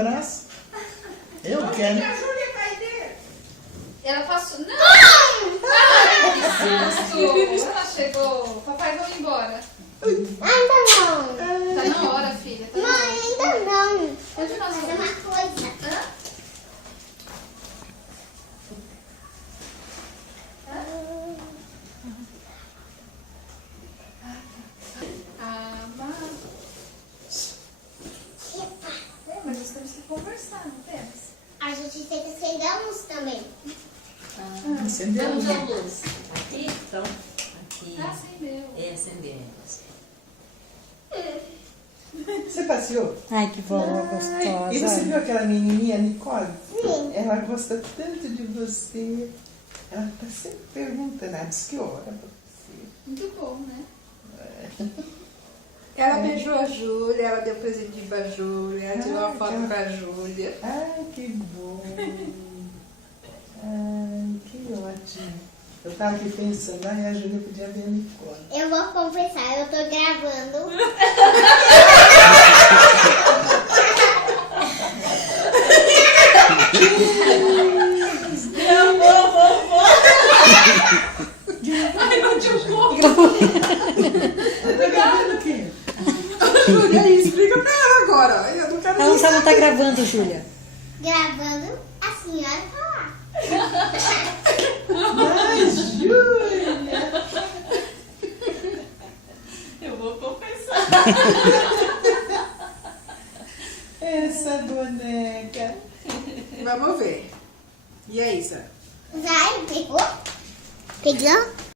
abraço. Eu quero. A Júlia vai ter. Ela passou. Não! Ai, que susto! Ela chegou. Papai, vamos embora. Ainda não. Tá na hora, filha. Tá na hora. Mãe, ainda não. Onde nós Fazer vamos? uma coisa. Hã? Ah, mas... Mas nós temos que conversar, não temos? A gente tem que acender a luz também. Acendeu? Vamos a luz. Aqui, então. Aqui. Ah, sim, meu. É, acendemos. Você passeou? Ai, que vovó Ai, e você gostosa. viu aquela menininha, Nicole? Sim. Ela gosta tanto de você. Ela está sempre perguntando, diz que hora pra você. Muito bom, né? Ela beijou a Júlia, ela deu presentinho pra Júlia, ela tirou uma foto com a Júlia. Ai, que bom. Ai, que ótimo. Eu estava aqui pensando, ai, a Júlia podia ver a Nicole. Eu vou confessar, eu tô gravando. Ai, não te vou. Tá gravando o quê? Júlia, explica pra ela agora. Eu não quero Ela não sabe onde tá gravando, Júlia. Gravando a senhora falar. Ai, Júlia! Eu vou confessar. Essa boneca. Vamos ver. E aí, Isa? Vai, pegou? Pegou?